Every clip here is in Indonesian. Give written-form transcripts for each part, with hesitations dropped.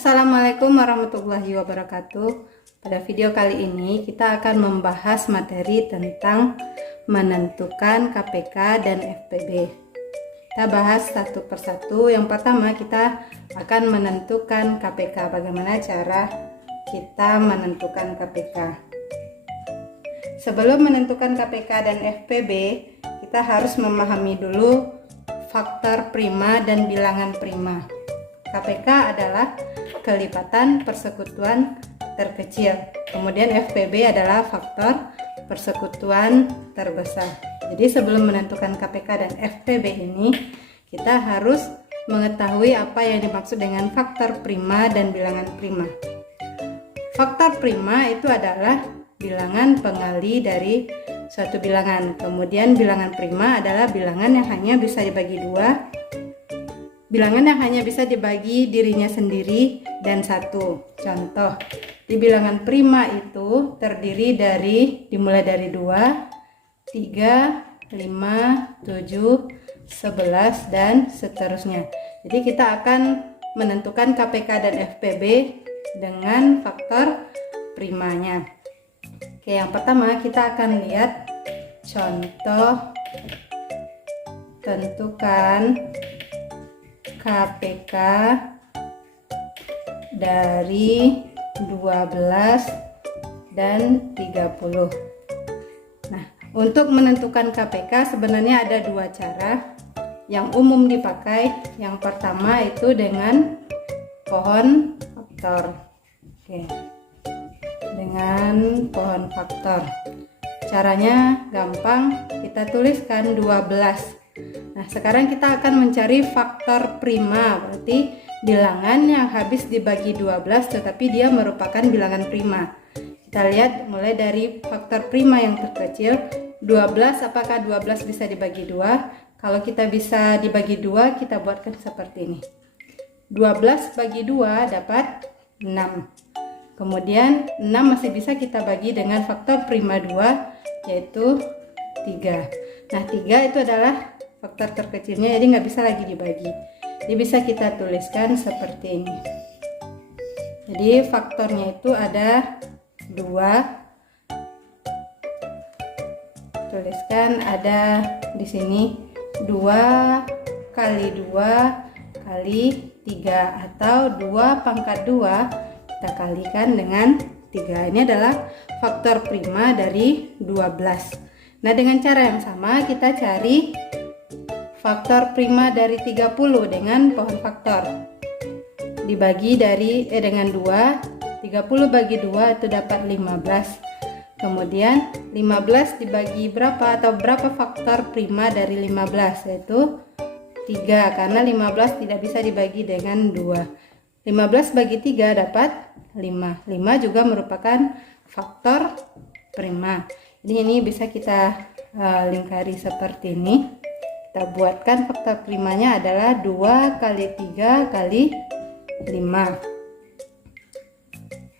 Assalamualaikum warahmatullahi wabarakatuh. Pada video kali ini kita akan membahas materi tentang menentukan KPK dan FPB. Kita bahas satu persatu. Yang pertama kita akan menentukan KPK. Bagaimana cara kita menentukan KPK? Sebelum menentukan KPK dan FPB, kita harus memahami dulu faktor prima dan bilangan prima. KPK adalah kelipatan persekutuan terkecil. Kemudian FPB adalah faktor persekutuan terbesar. Jadi sebelum menentukan KPK dan FPB ini, kita harus mengetahui apa yang dimaksud dengan faktor prima dan bilangan prima. Faktor prima itu adalah bilangan pengali dari suatu bilangan. Kemudian bilangan prima adalah bilangan yang hanya bisa dibagi dua. Bilangan yang hanya bisa dibagi dirinya sendiri dan satu. Contoh, di bilangan prima itu terdiri dimulai dari 2, 3, 5, 7, 11 dan seterusnya. Jadi kita akan menentukan KPK dan FPB dengan faktor primanya. Oke, yang pertama kita akan lihat contoh tentukan KPK dari 12 dan 30. Nah, untuk menentukan KPK sebenarnya ada dua cara yang umum dipakai. Yang pertama itu dengan pohon faktor. Oke. Dengan pohon faktor. Caranya gampang, kita tuliskan 12. Nah, sekarang kita akan mencari faktor prima, berarti bilangan yang habis dibagi 12 tetapi dia merupakan bilangan prima. Kita lihat mulai dari faktor prima yang terkecil, 12, apakah 12 bisa dibagi 2? Kalau kita bisa dibagi 2, kita buatkan seperti ini. 12 bagi 2 dapat 6. Kemudian 6 masih bisa kita bagi dengan faktor prima 2, yaitu 3. Nah, 3 itu adalah faktor terkecilnya, jadi nggak bisa lagi dibagi. Jadi bisa kita tuliskan seperti ini. Jadi faktornya itu ada 2. Tuliskan ada di sini 2 kali 2 kali 3 atau 2 pangkat 2 kita kalikan dengan 3. Ini adalah faktor prima dari 12. Nah, dengan cara yang sama kita cari faktor prima dari 30 dengan pohon faktor. Dibagi dengan 2, 30 bagi 2 itu dapat 15. Kemudian 15 dibagi berapa atau berapa faktor prima dari 15, yaitu 3, karena 15 tidak bisa dibagi dengan 2. 15 bagi 3 dapat 5. 5 juga merupakan faktor prima. Jadi ini bisa kita lingkari seperti ini. Kita buatkan faktor primanya adalah 2 kali 3 kali 5.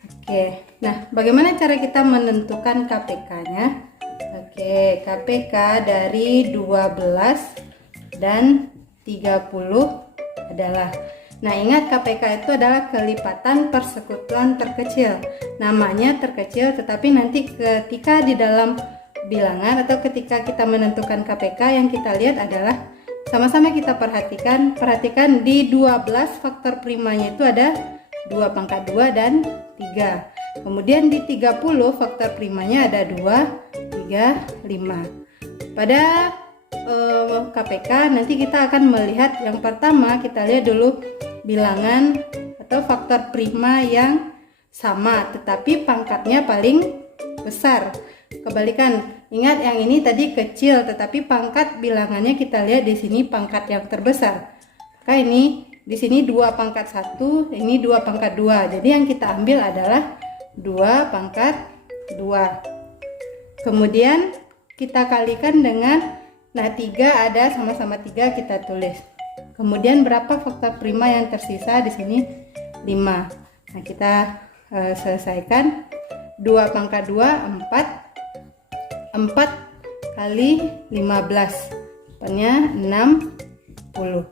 Oke, nah bagaimana cara kita menentukan KPK-nya? Oke, KPK dari 12 dan 30 adalah, nah ingat KPK itu adalah kelipatan persekutuan terkecil. Namanya terkecil, tetapi nanti ketika di dalam bilangan atau ketika kita menentukan KPK yang kita lihat adalah sama-sama kita perhatikan di 12 faktor primanya itu ada 2 pangkat 2 dan 3. Kemudian di 30 faktor primanya ada 2, 3, 5. Pada KPK nanti kita akan melihat yang pertama, kita lihat dulu bilangan atau faktor prima yang sama tetapi pangkatnya paling besar. Kebalikan, ingat yang ini tadi kecil tetapi pangkat bilangannya kita lihat di sini pangkat yang terbesar. Maka ini di sini 2 pangkat 1, ini 2 pangkat 2. Jadi yang kita ambil adalah 2 pangkat 2. Kemudian kita kalikan dengan 3 ada sama-sama 3 kita tulis. Kemudian berapa faktor prima yang tersisa di sini? 5. Nah, kita selesaikan. 2 pangkat 2 4 kali 15 nya 60.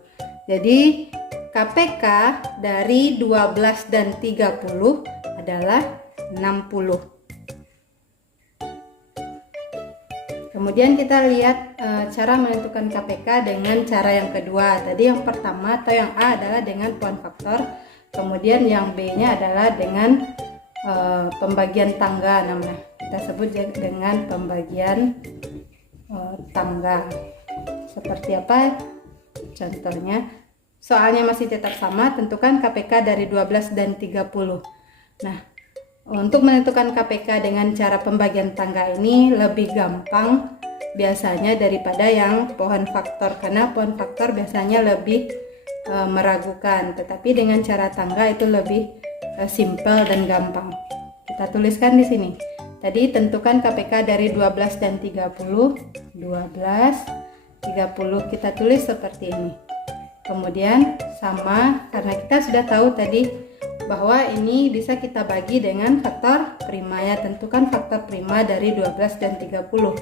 Jadi KPK dari 12 dan 30 adalah 60. Kemudian kita lihat cara menentukan KPK dengan cara yang kedua. Tadi yang pertama atau yang A adalah dengan pohon faktor. Kemudian yang B-nya adalah dengan pembagian tangga, namanya kita sebut dengan pembagian tangga. Seperti apa contohnya? Soalnya masih tetap sama, tentukan KPK dari 12 dan 30. Nah, untuk menentukan KPK dengan cara pembagian tangga ini lebih gampang biasanya daripada yang pohon faktor, karena pohon faktor biasanya lebih meragukan, tetapi dengan cara tangga itu lebih simple dan gampang. Kita tuliskan di sini. Tadi tentukan KPK dari 12 dan 30. 12, 30 kita tulis seperti ini. Kemudian sama, karena kita sudah tahu tadi bahwa ini bisa kita bagi dengan faktor prima, ya. Tentukan faktor prima dari 12 dan 30.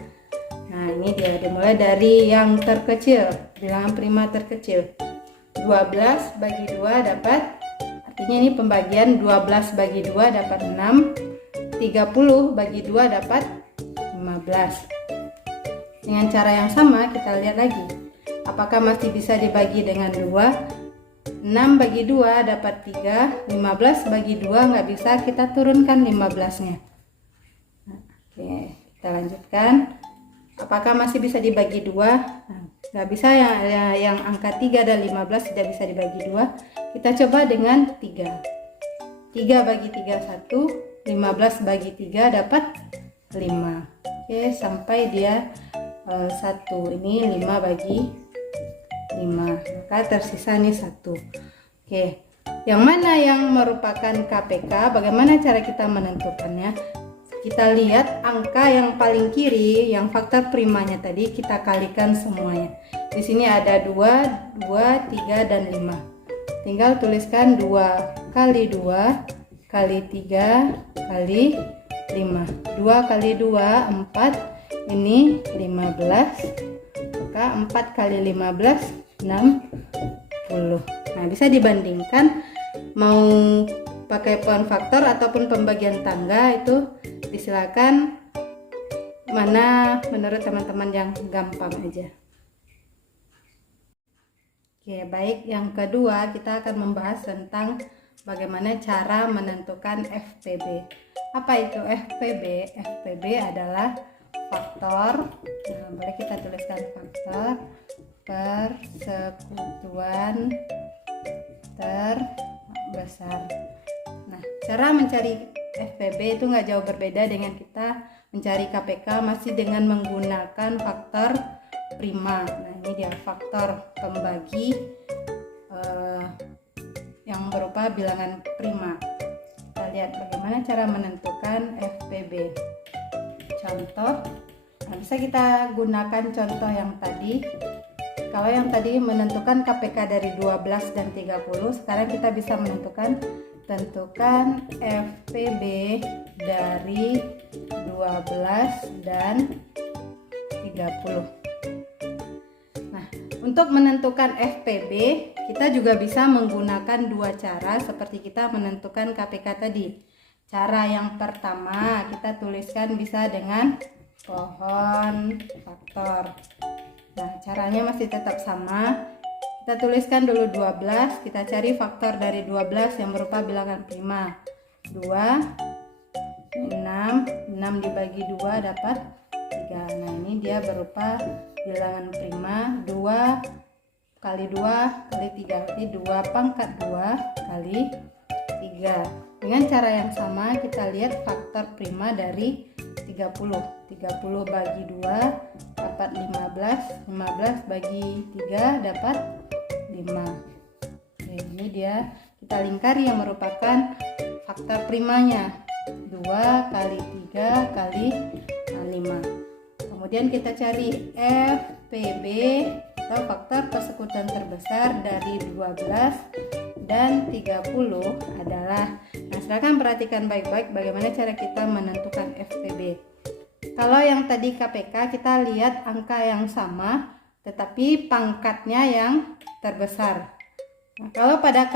Nah, ini dia dimulai dari yang terkecil, bilangan prima terkecil. 12 bagi 2 dapat, artinya ini pembagian 12 bagi 2 dapat 6, 30 bagi 2 dapat 15. Dengan cara yang sama kita lihat lagi, apakah masih bisa dibagi dengan 2? 6 bagi 2 dapat 3, 15 bagi 2 nggak bisa, kita turunkan 15-nya. Nah, oke, kita lanjutkan. Apakah masih bisa dibagi 2? Nah, nggak bisa, yang angka 3 dan 15 tidak bisa dibagi 2. Kita coba dengan 3. 3 bagi 3 1, 15 bagi 3 dapat 5. Oke, sampai dia 1. Ini 5 bagi 5, maka tersisa nih 1. Oke, yang mana yang merupakan KPK? Bagaimana cara kita menentukannya? Kita lihat angka yang paling kiri, yang faktor primanya tadi kita kalikan semuanya. Di sini ada 2, 2, 3 dan 5. Tinggal tuliskan 2 kali 2 kali 3 kali 5. 2 kali 2 4, ini 15. Maka 4 kali 15 60. Nah, bisa dibandingkan mau pakai pohon faktor ataupun pembagian tangga, itu disilakan mana menurut teman-teman yang gampang aja. Oke, baik, yang kedua kita akan membahas tentang bagaimana cara menentukan FPB. Apa itu FPB? FPB adalah faktor, nah, boleh kita tuliskan faktor persekutuan terbesar. Nah, cara mencari FPB itu nggak jauh berbeda dengan kita mencari KPK, masih dengan menggunakan faktor prima. Nah, ini dia faktor pembagi yang berupa bilangan prima. Kita lihat bagaimana cara menentukan FPB. Contoh, nah, bisa kita gunakan contoh yang tadi. Kalau yang tadi menentukan KPK dari 12 dan 30, sekarang kita bisa menentukan FPB dari 12 dan 30. Nah, untuk menentukan FPB, kita juga bisa menggunakan dua cara seperti kita menentukan KPK tadi. Cara yang pertama, kita tuliskan bisa dengan pohon faktor. Nah, caranya masih tetap sama. Kita tuliskan dulu 12, kita cari faktor dari 12 yang berupa bilangan prima. 2, 6, 6 dibagi 2 dapat 3. Nah, ini dia berupa bilangan prima. 2 kali 2 kali 3, berarti 2 pangkat 2 kali 3. Dengan cara yang sama kita lihat faktor prima dari 30. 30 bagi 2 dapat 15, 15 bagi 3 dapat 5. Oke, ini dia kita lingkari yang merupakan faktor primanya. 2 kali 3 kali 5. Kemudian kita cari FPB atau faktor persekutuan terbesar dari 12 dan 30 adalah, nah silakan perhatikan baik-baik bagaimana cara kita menentukan FPB. Kalau yang tadi KPK kita lihat angka yang sama tetapi pangkatnya yang terbesar. Nah, kalau pada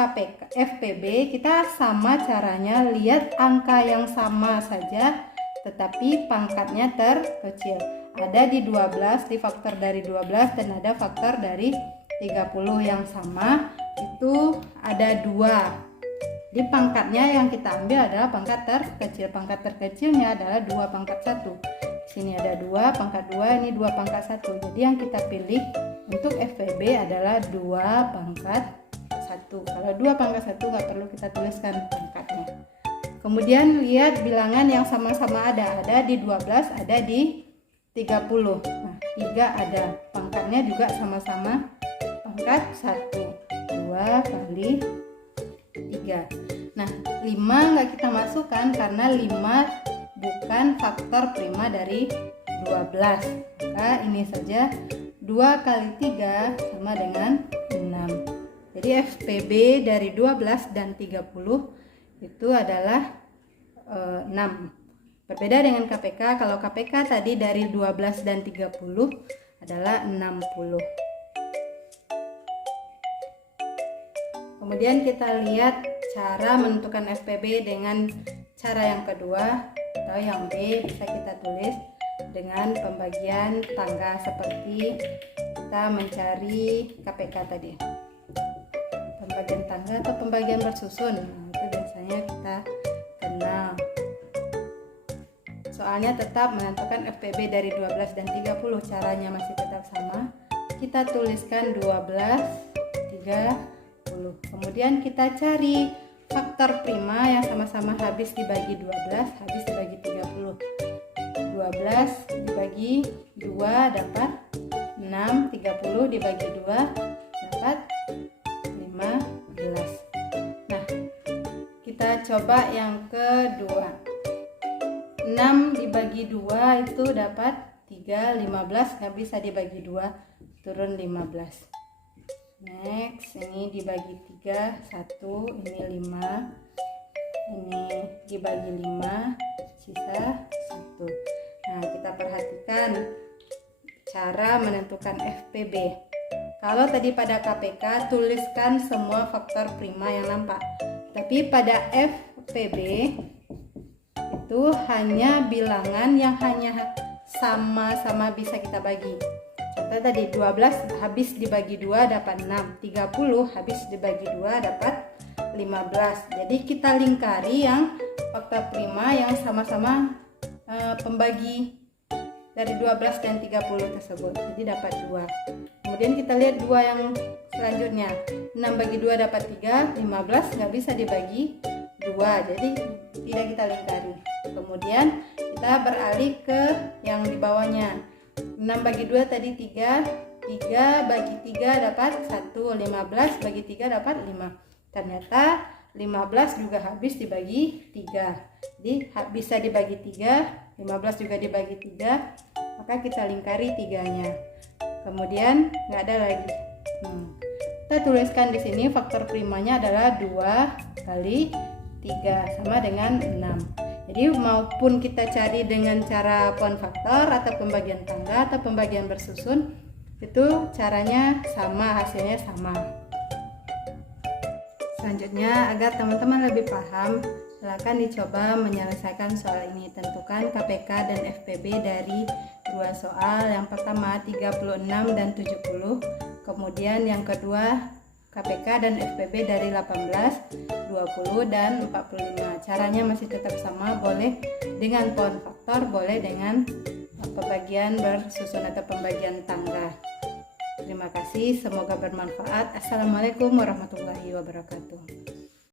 FPB kita sama caranya, lihat angka yang sama saja tetapi pangkatnya terkecil. Ada di 12, di faktor dari 12, dan ada faktor dari 30 yang sama, itu ada 2. Di pangkatnya yang kita ambil adalah pangkat terkecil. Pangkat terkecilnya adalah 2 pangkat 1. Sini ada 2 pangkat 2, ini 2 pangkat 1. Jadi yang kita pilih untuk FPB adalah 2 pangkat 1. Kalau 2 pangkat 1 nggak perlu kita tuliskan pangkatnya. Kemudian lihat bilangan yang sama-sama ada di 12, ada di 30. Nah, 3 ada, pangkatnya juga sama-sama pangkat 1. 2 kali 3. Nah, 5 nggak kita masukkan karena 5 bukan faktor prima dari 12. Maka ini saja 2 kali 3 sama dengan 6. Jadi FPB dari 12 dan 30 itu adalah 6. Berbeda dengan KPK. Kalau KPK tadi dari 12 dan 30 adalah 60. Kemudian kita lihat cara menentukan FPB dengan cara yang kedua atau yang B, bisa kita tulis dengan pembagian tangga seperti kita mencari KPK tadi. Pembagian tangga atau pembagian bersusun, itu biasanya kita kenal. Soalnya tetap menentukan FPB dari 12 dan 30, caranya masih tetap sama. Kita tuliskan 12, 30. Kemudian kita cari faktor prima yang sama-sama habis dibagi 12, habis dibagi 30. 12 dibagi 2 dapat 6, 30 dibagi 2 dapat 15. Nah, kita coba yang kedua. 6 dibagi 2 itu dapat 3, 15 nggak bisa dibagi 2, turun 15. Next, ini dibagi 3, 1, ini 5, ini dibagi 5, sisa 1. Nah, kita perhatikan cara menentukan FPB. Kalau tadi pada KPK tuliskan semua faktor prima yang nampak, tapi pada FPB itu hanya bilangan yang hanya sama-sama bisa kita bagi. Contoh tadi 12 habis dibagi 2 dapat 6, 30 habis dibagi 2 dapat 15. Jadi kita lingkari yang faktor prima yang sama-sama pembagi dari 12 dan 30 tersebut. Jadi dapat 2. Kemudian kita lihat 2 yang selanjutnya. 6 bagi 2 dapat 3, 15 nggak bisa dibagi 2. Jadi tidak kita lingkari. Kemudian kita beralih ke yang di bawahnya. 6 bagi 2 tadi 3, 3 bagi 3 dapat 1, 15 bagi 3 dapat 5. Ternyata 15 juga habis dibagi 3. Jadi bisa dibagi 3, 15 juga dibagi 3, maka kita lingkari 3-nya. Kemudian nggak ada lagi. Kita tuliskan di sini faktor primanya adalah 2 kali 3 sama dengan 6. Jadi maupun kita cari dengan cara poin faktor atau pembagian tangga atau pembagian bersusun, itu caranya sama, hasilnya sama. Selanjutnya, agar teman-teman lebih paham, silakan dicoba menyelesaikan soal ini. Tentukan KPK dan FPB dari 2 soal. Yang pertama 36 dan 70. Kemudian yang kedua KPK dan FPB dari 18, 20, dan 45. Caranya masih tetap sama, boleh dengan poin faktor, boleh dengan pembagian bersusun atau pembagian tangga. Terima kasih, semoga bermanfaat. Assalamualaikum warahmatullahi wabarakatuh.